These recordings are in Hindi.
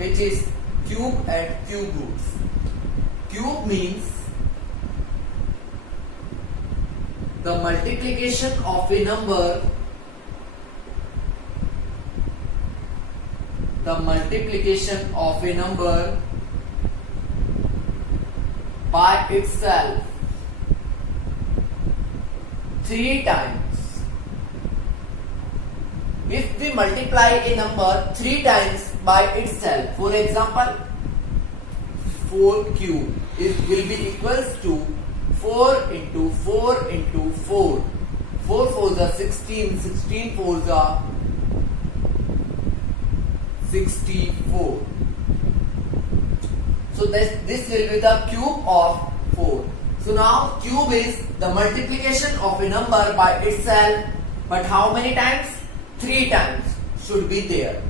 which is cube and cube roots. Cube means the multiplication of a number, by itself 3 times. If we multiply a number 3 times by itself, for example 4 cube will be equals to 4 into 4 into 4. 4 4s are 16, 16 4s are 64. So this will be the cube of 4. So now cube is the multiplication of a number by itself, but how many times? 3 times should be there.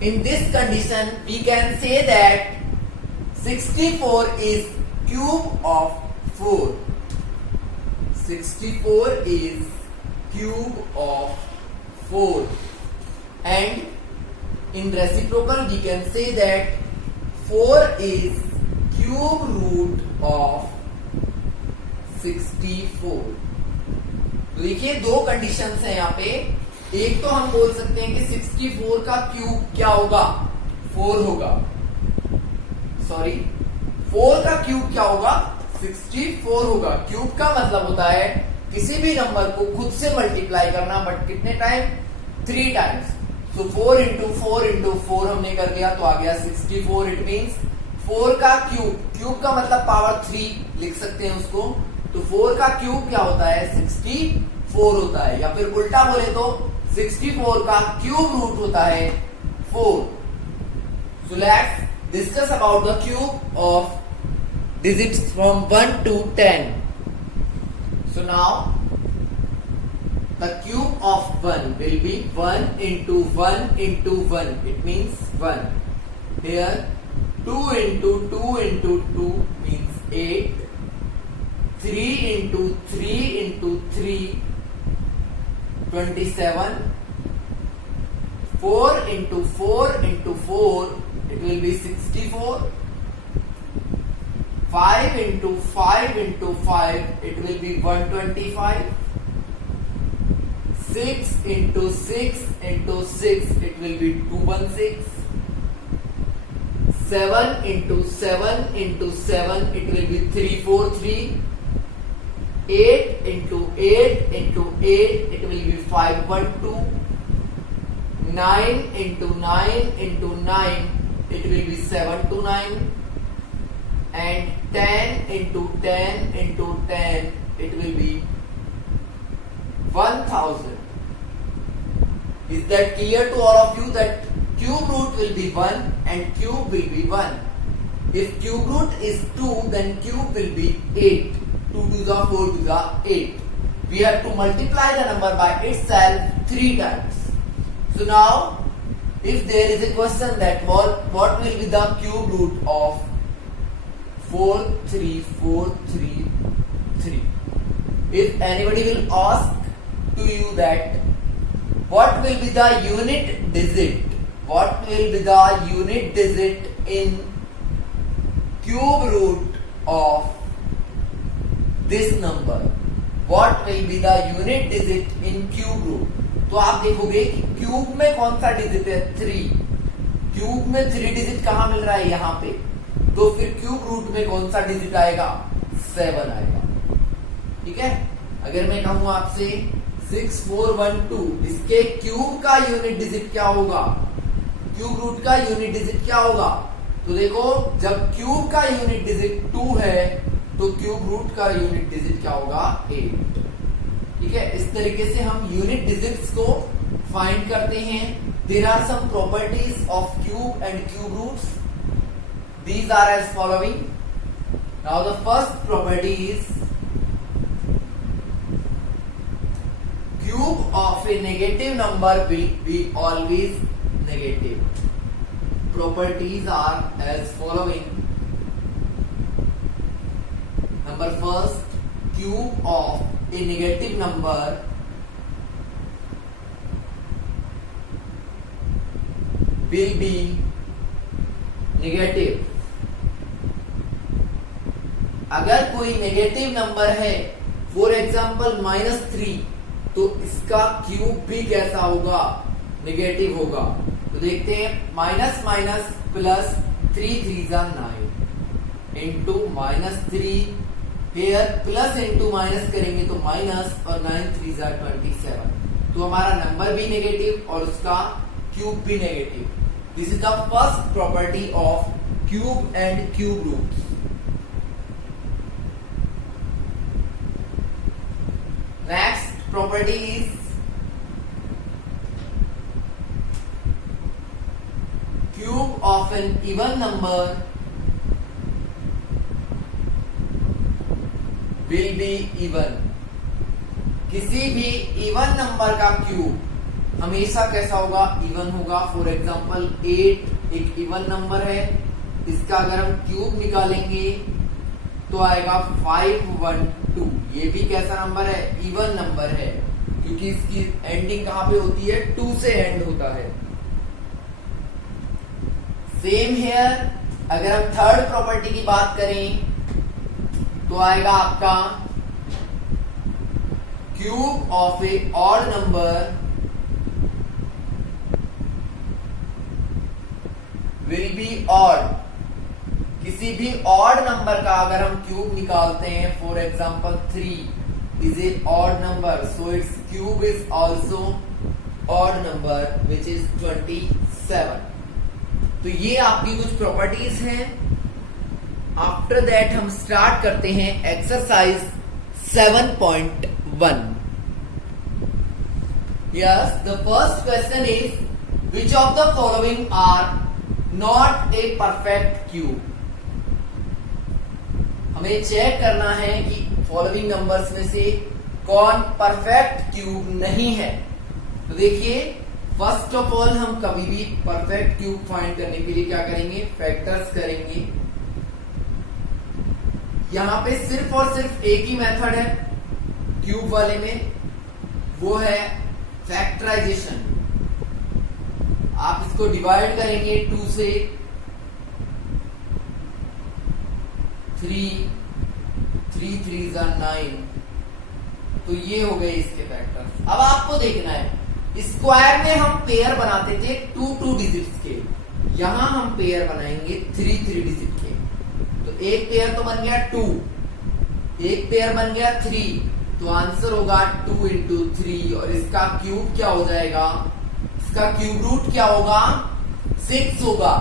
In this condition, we can say that 64 is cube of 4. 64 is cube of 4. And in reciprocal, we can say that 4 is cube root of 64. तो देखिए दो कंडीशंस हैं यहाँ पे. एक तो हम बोल सकते हैं कि 64 का क्यूब क्या होगा? 4 होगा. सॉरी, 4 का क्यूब क्या होगा? 64 होगा. क्यूब का मतलब होता है किसी भी नंबर को खुद से मल्टीप्लाई करना, बट कितने टाइम? 3 टाइम्स. तो 4 इंटू 4 इंटू 4 हमने कर दिया तो आ गया 64. इट मीन्स 4 का क्यूब, क्यूब का मतलब पावर 3 लिख सकते हैं उसको. तो 4 का क्यूब क्या होता है? 64 होता है. या फिर उल्टा बोले तो 64 का क्यूब रूट होता है 4. So let's discuss about the cube of digits from 1 to 10. So now the cube of 1 will be 1 into 1 into 1. It means 1. Here 2 into 2 into 2 means 8. 3 into 3 into 3 27. 4 into 4 into 4 it will be 64. 5 into 5 into 5 it will be 125. 6 into 6 into 6 it will be 216. 7 into 7 into 7 it will be 343. 8 into 8 into 8 it will be 512. 9 into 9 into 9 it will be 729. And 10 into 10 into 10 it will be 1000. Is that clear to all of you that cube root will be 1 and cube will be 1? If cube root is 2, then cube will be 8. 2 to the 4 to the 8. We have to multiply the number by itself 3 times. So now, if there is a question that what will be the cube root of 43433? If anybody will ask to you that what will be the unit digit? What will be the unit digit in cube root of this number? What will be the unit digit in cube root? तो आप देखोगे कि क्यूब में कौन सा डिजिट है? 3. क्यूब में 3 डिजिट कहां मिल रहा है? यहां पे. तो फिर क्यूब रूट में कौन सा डिजिट आएगा? 7 आएगा. ठीक है. अगर मैं कहूं आपसे 6412, इसके क्यूब का यूनिट डिजिट क्या होगा? क्यूब रूट का यूनिट डिजिट क्या होगा? तो देखो, जब क्यूब का यूनिट डिजिट 2 है तो क्यूब रूट का यूनिट डिजिट क्या होगा? 8. ठीक है. इस तरीके से हम यूनिट डिजिट्स को फाइंड करते हैं. There are some properties of cube and cube roots. These are as following. Now the first property is cube of a negative number will be always negative. Properties are as following. Number first, cube of a negative number will be negative। अगर कोई नेगेटिव नंबर है, फॉर एग्जाम्पल -3, तो इसका क्यूब भी कैसा होगा? नेगेटिव होगा। तो देखते हैं, माइनस माइनस प्लस 3 3 9 इंटू -3, फिर प्लस इंटू माइनस करेंगे तो माइनस, और 9 3 27। तो हमारा नंबर भी नेगेटिव और उसका क्यूब भी negative. This is the first property of cube and cube roots. Next property is cube of an even number will be even। किसी भी इवन नंबर का क्यूब हमेशा कैसा होगा? इवन होगा। फॉर एग्जाम्पल 8 एक इवन नंबर है, इसका अगर हम क्यूब निकालेंगे तो आएगा 512। ये भी कैसा नंबर है? इवन नंबर है, क्योंकि इसकी एंडिंग कहां पे होती है? 2 से एंड होता है। सेम हेयर, अगर हम थर्ड प्रॉपर्टी की बात करें तो आएगा आपका cube of A odd number will be odd. किसी भी ऑड नंबर का अगर हम क्यूब निकालते हैं, for example 3 is a odd number, so it's cube is also odd number which is 27। तो ये आपकी कुछ प्रॉपर्टीज हैं। आफ्टर दैट हम स्टार्ट करते हैं exercise 7.1। Yes, the first question is which of the following are not a perfect cube. हमें चेक करना है कि फॉलोइंग नंबर्स में से कौन परफेक्ट क्यूब नहीं है। तो देखिए, फर्स्ट ऑफ ऑल हम कभी भी परफेक्ट क्यूब फाइंड करने के लिए क्या करेंगे? फैक्टर्स करेंगे। यहां पे सिर्फ और सिर्फ एक ही मेथड है क्यूब वाले में, वो है फैक्टराइजेशन। आप इसको डिवाइड करेंगे 2 से, 3 3 3 9, तो ये हो गए इसके फैक्टर्स। अब आपको देखना है, स्क्वायर में हम पेयर बनाते थे 2 डिजिट्स के, यहां हम पेयर बनाएंगे 3 डिजिट के। तो एक पेयर तो बन गया 2, एक पेयर बन गया 3, तो आंसर होगा 2 इंटू 3, और इसका क्यूब क्या हो जाएगा? इसका क्यूब रूट क्या होगा? 6 होगा।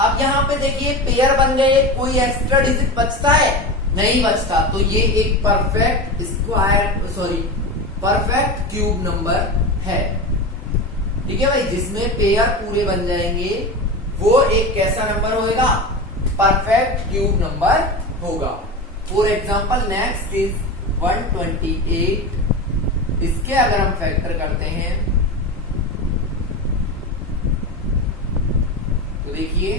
अब यहाँ पे देखिए पेयर बन गए, कोई एक्स्ट्रा डिजिट बचता है? नहीं बचता। तो ये एक परफेक्ट परफेक्ट क्यूब नंबर है। ठीक है भाई, जिसमें पेयर पूरे बन जाएंगे वो एक कैसा नंबर होगा? परफेक्ट क्यूब नंबर होगा। For example next is 128। इसके अगर हम फैक्टर करते हैं तो देखिए,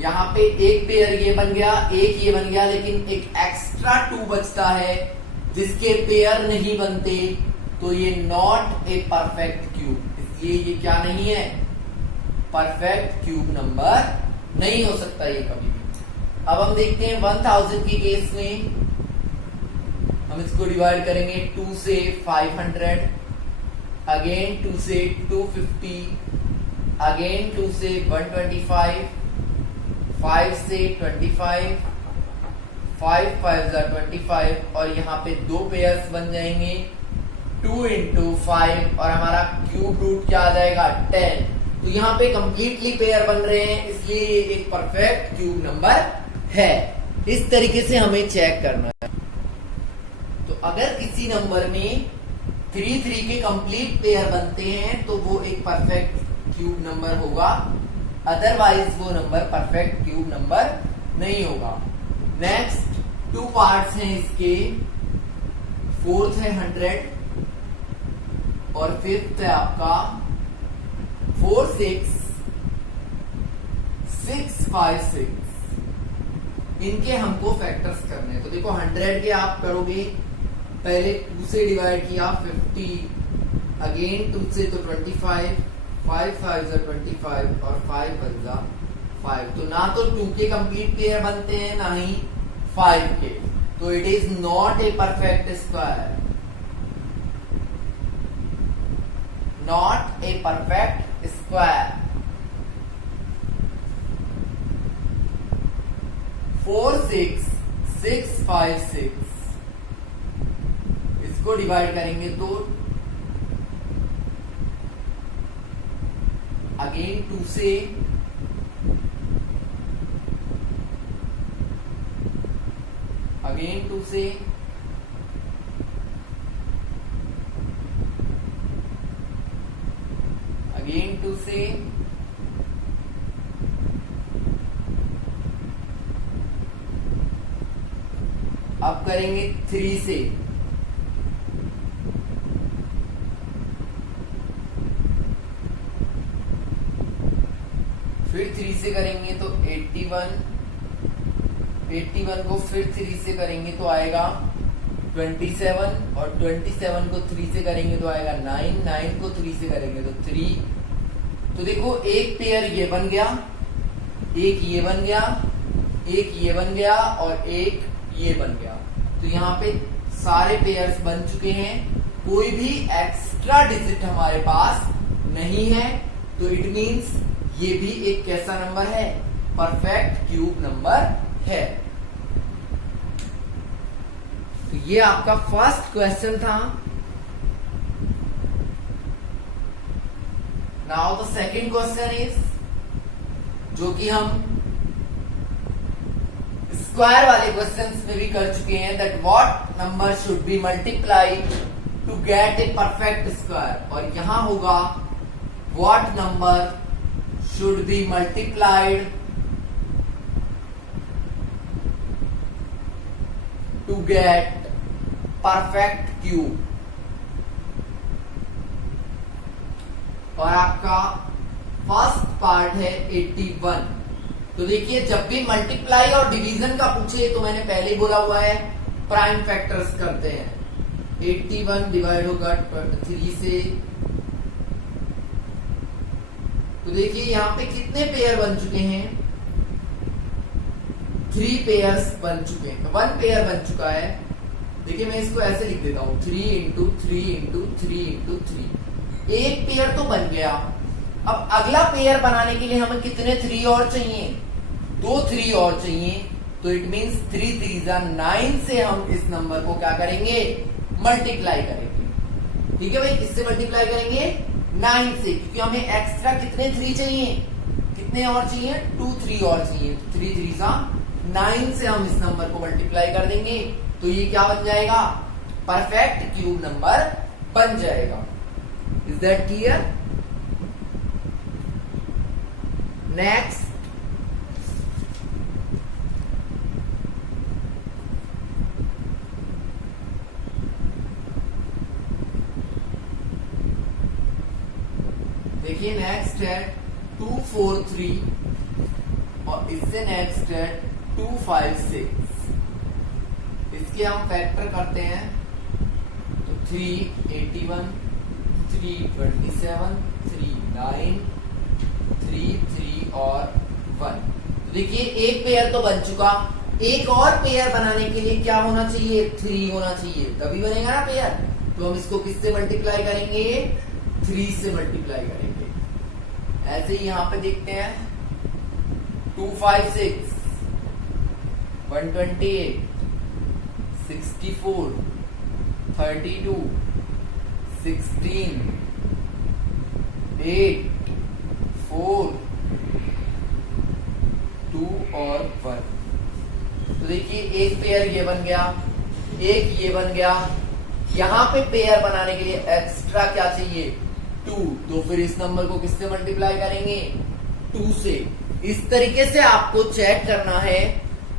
यहां पे एक पेयर ये बन गया, एक ये बन गया, लेकिन एक एक्स्ट्रा 2 बचता है जिसके पेयर नहीं बनते, तो ये नॉट ए परफेक्ट क्यूब। इसलिए ये क्या नहीं है? परफेक्ट क्यूब नंबर नहीं हो सकता ये कभी भी। अब हम देखते हैं 1000 के केस में, हम इसको डिवाइड करेंगे 2 से 500, अगेन 2 से 250, अगेन 2 से 125, 5 से 25, 5 5 25, और यहाँ पे 2 पेयर्स बन जाएंगे 2 इंटू 5, और हमारा क्यूब रूट क्या आ जाएगा? 10। तो यहाँ पे कंप्लीटली पेयर बन रहे हैं, इसलिए ये एक परफेक्ट क्यूब नंबर है। इस तरीके से हमें चेक करना है। तो अगर किसी नंबर में 3 3 के कंप्लीट पेयर बनते हैं तो वो एक परफेक्ट क्यूब नंबर होगा, अदरवाइज वो नंबर परफेक्ट क्यूब नंबर नहीं होगा। नेक्स्ट 2 पार्ट्स हैं इसके, फोर्थ है 100 और फिफ्थ है आपका 4 6 6 5 6। इनके हमको फैक्टर्स करने हैं। तो देखो 100 के आप करोगे, पहले 2 से डिवाइड किया 50, अगेन 2 से तो 25, 5 5 25 और 5 1 5। तो ना तो 2 के कंप्लीट पेयर बनते हैं ना ही 5 के, तो it is not a perfect square, not a perfect square. 4 6 6 5 6, इसको डिवाइड करेंगे तो अगेन 2 से, अगेन 2 से, अगेन 2 से, अब करेंगे 3 से, फिर 3 से करेंगे तो 81, 81 को फिर 3 से करेंगे तो आएगा 27, और 27 को 3 से करेंगे तो आएगा 9, 9 को 3 से करेंगे तो 3। तो देखो एक पेयर ये बन गया, एक ये बन गया, एक ये बन गया और एक ये बन गया। तो यहाँ पे सारे पेयर्स बन चुके हैं, कोई भी एक्स्ट्रा डिजिट हमारे पास नहीं है। तो इट मींस ये भी एक कैसा नंबर है, परफेक्ट क्यूब नंबर है। तो ये आपका फर्स्ट क्वेश्चन था। Now the second question is, जो कि हम स्क्वायर वाले क्वेश्चंस में भी कर चुके हैं, that what number should be multiplied to get a perfect square. और यहां होगा what number should be multiplied to get perfect cube। और आपका फर्स्ट पार्ट है 81। तो देखिए जब भी मल्टीप्लाई और डिवीजन का पूछे तो मैंने पहले ही बोला हुआ है प्राइम फैक्टर्स करते हैं। 81 डिवाइड होगा 3 से। तो देखिए यहाँ पे कितने पेयर बन चुके हैं, 3 पेयर्स बन चुके हैं, 1 पेयर बन चुका है। देखिए मैं इसको ऐसे लिख देता हूं, 3 इंटू 3 इंटू 3 इंटू 3। एक पेयर तो बन गया। अब अगला पेयर बनाने के लिए हमें कितने 3 और चाहिए, 2 3 और चाहिए। तो इट मींस 3 3 9 से हम इस नंबर को क्या करेंगे, मल्टीप्लाई करेंगे। ठीक है भाई, किससे मल्टीप्लाई करेंगे, 9 से, क्योंकि हमें एक्स्ट्रा कितने 3 चाहिए, कितने और चाहिए, 2 3 और चाहिए। 3 3 9 से हम इस नंबर को मल्टीप्लाई कर देंगे तो ये क्या बन जाएगा, परफेक्ट क्यूब नंबर बन जाएगा। Is that clear? नेक्स्ट, देखिए नेक्स्ट है 2 4 3 और इससे नेक्स्ट है 2 5 6। इसके हम फैक्टर करते हैं तो 3 81, 3 27, 3 9, 3 3 और 1। तो देखिए एक पेयर तो बन चुका, एक और पेयर बनाने के लिए क्या होना चाहिए, 3 होना चाहिए, तभी बनेगा ना पेयर। तो हम इसको किससे मल्टीप्लाई करेंगे, 3 से मल्टीप्लाई करेंगे। ऐसे ही यहां पे देखते हैं 2 5 6 128 64 32 16 8 4 2 और 1। तो देखिए एक पेयर ये बन गया, एक ये बन गया। यहां पे पेयर बनाने के लिए एक्स्ट्रा क्या चाहिए, 2। तो फिर इस नंबर को किससे मल्टीप्लाई करेंगे, 2 से। इस तरीके से आपको चेक करना है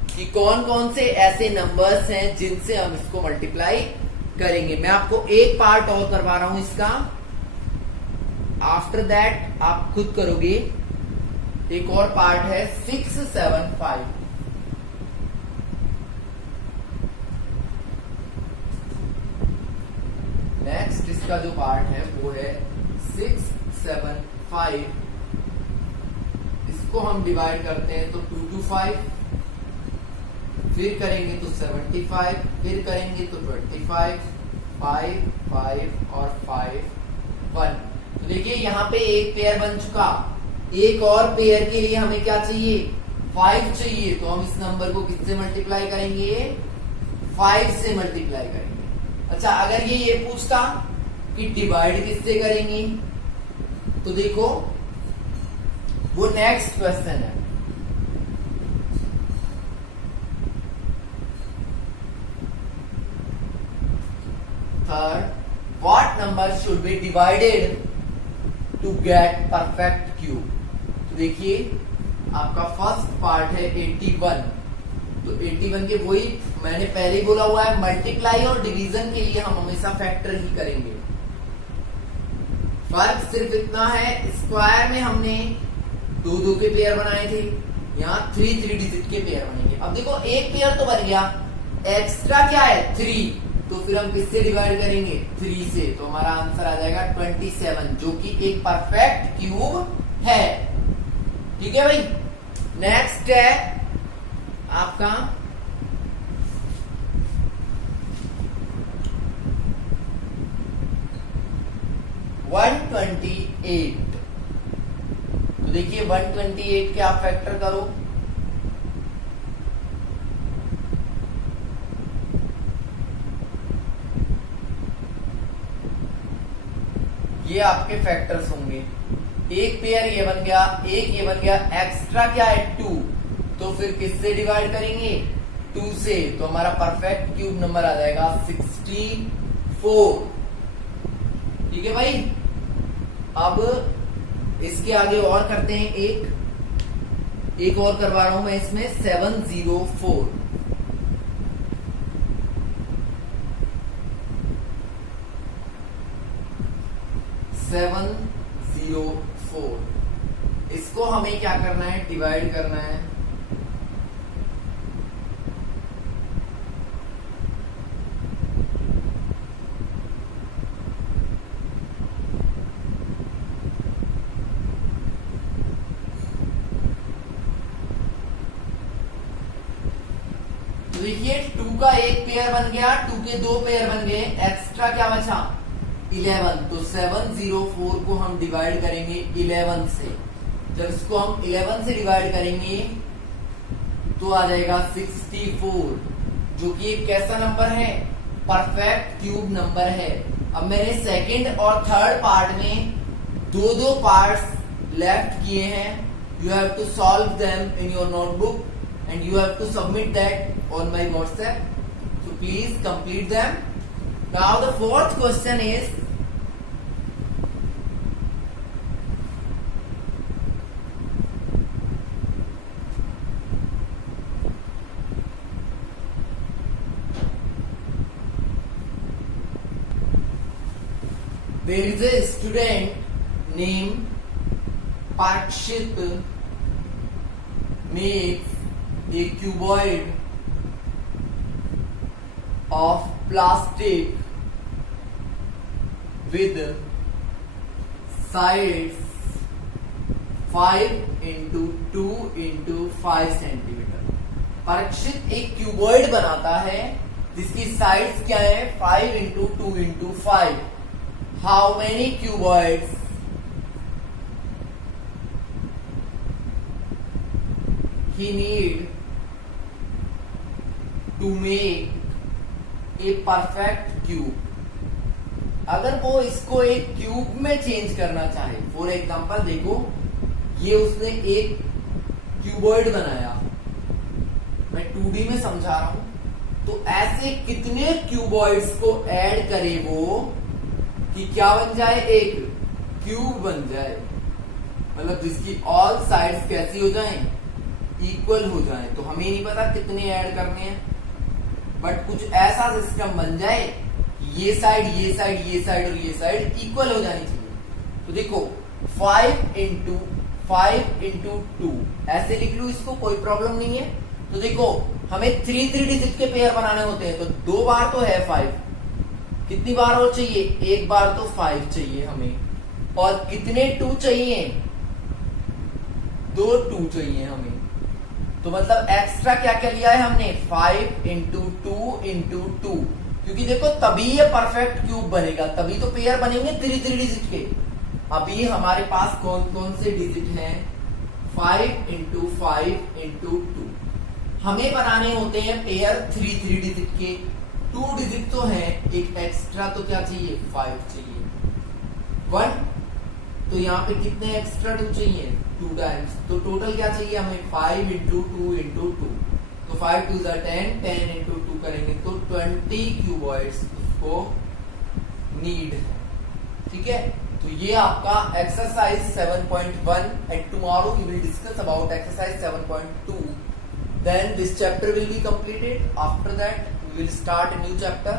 कि कौन कौन से ऐसे नंबर्स हैं जिनसे हम इसको मल्टीप्लाई करेंगे। मैं आपको एक पार्ट और करवा रहा हूं इसका, आफ्टर दैट आप खुद करोगे। एक और पार्ट है 6 7 5। नेक्स्ट इसका जो पार्ट है वो है 6, 7, 5। इसको हम डिवाइड करते हैं तो 2 to 5, फिर करेंगे तो 75, फिर करेंगे तो 25, 5, 5 और 5, 1। तो देखिए यहाँ पे एक पेयर बन चुका। एक और पेयर के लिए हमें क्या चाहिए? 5 चाहिए। तो हम इस नंबर को किससे मल्टीप्लाई करेंगे? 5 से मल्टीप्लाई करेंगे। अच्छा, अगर ये पूछता कि डिवाइड किससे करेंगे, तो देखो वो नेक्स्ट क्वेश्चन है। Third, what number should be divided to get perfect cube. तो देखिए आपका फर्स्ट पार्ट है 81। तो 81 के वही मैंने पहले ही बोला हुआ है, मल्टीप्लाई और डिवीजन के लिए हम हमेशा फैक्टर ही करेंगे। फर्क सिर्फ इतना है, स्क्वायर में हमने 2 के पेयर बनाए थे, यहाँ 3 डिजिट के पेयर बनेंगे। अब देखो एक पेयर तो बन गया, एक्स्ट्रा क्या है? 3। तो फिर हम किससे डिवाइड करेंगे? 3 से। तो हमारा आंसर आ जाएगा 27, जो कि एक परफेक्ट क्यूब है। ठीक है भाई। नेक्स्ट है आपका 128। तो देखिए 128 के आप फैक्टर करो। ये आपके फैक्टर्स होंगे। एक पेयर ये बन गया, एक ये बन गया, एक्स्ट्रा क्या है? 2। तो फिर किससे डिवाइड करेंगे? 2 से। तो हमारा परफेक्ट क्यूब नंबर आ जाएगा 64। ठीक है भाई। अब इसके आगे और करते हैं, एक और करवा रहा हूं मैं इसमें 704। इसको हमें क्या करना है? डिवाइड करना है। तो देखिए 2 का एक पेयर बन गया, 2 के 2 पेयर बन गए, एक्स्ट्रा क्या बचा? 11। तो 704 को हम डिवाइड करेंगे 11 से। जब इसको हम 11 से डिवाइड करेंगे तो आ जाएगा 64, जो कि एक कैसा नंबर है? परफेक्ट क्यूब नंबर है। अब मैंने सेकंड और थर्ड पार्ट में 2 पार्ट्स लेफ्ट किए हैं। You have to solve them in your notebook and you have to submit that on my WhatsApp. So please complete them. Now the fourth question is, there is a student named Parkshit makes a cuboid of plastic with sides 5 into 2 into 5 centimetre. Parikshit एक क्यूबॉइड बनाता है जिसकी साइड्स क्या है? 5 into 2 into 5। How many cuboids he need to make a perfect cube। अगर वो इसको एक क्यूब में चेंज करना चाहे, फॉर एग्जांपल देखो ये उसने एक क्यूबॉइड बनाया, मैं 2D में समझा रहा हूं। तो ऐसे कितने क्यूबॉइड्स को ऐड करे वो कि क्या बन जाए? एक क्यूब बन जाए। मतलब जिसकी ऑल साइड्स कैसी हो जाएं? इक्वल हो जाए। तो हमें नहीं पता कितने ऐड करने हैं, बट कुछ ऐसा सिस्टम बन जाए ये साइड ये साइड ये साइड और ये साइड इक्वल हो जानी चाहिए। तो देखो 5 into 5 into 2 ऐसे लिख लू, इसको कोई प्रॉब्लम नहीं है। तो देखो हमें 3 डिजिट के पेयर बनाने होते हैं, तो 2 बार तो है 5, कितनी बार और चाहिए? एक बार तो 5 चाहिए हमें। और कितने 2 चाहिए? 2 2 चाहिए हमें। तो मतलब एक्स्ट्रा क्या क्या लिया है हमने? 5 इंटू 2 इंटू 2, क्योंकि देखो तभी ये परफेक्ट क्यूब बनेगा, तभी तो पेयर बनेंगे 3 डिजिट के। अभी हमारे पास कौन कौन से डिजिट हैं? 5 इंटू 5 इंटू 2। हमें बनाने होते हैं पेयर 3 डिजिट के। 2 डिजिट तो है, एक एक्स्ट्रा तो क्या चाहिए? 5 चाहिए। 1, तो यहाँ पे कितने एक्स्ट्रा 2 चाहिए? 2 टाइम्स। तो टोटल क्या चाहिए हमें? 5 इंटू 2 इंटू 2। तो 5 2 10, 10 इंटू 2 करेंगे तो 20 क्यूबॉइड्स उसको नीड है। ठीक है, तो ये आपका exercise 7.1 and tomorrow we will discuss about exercise 7.2. Then this chapter will be completed. After that we will start a new chapter.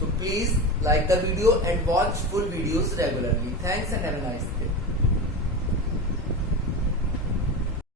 So please like the video and watch full videos regularly. Thanks and have a nice day.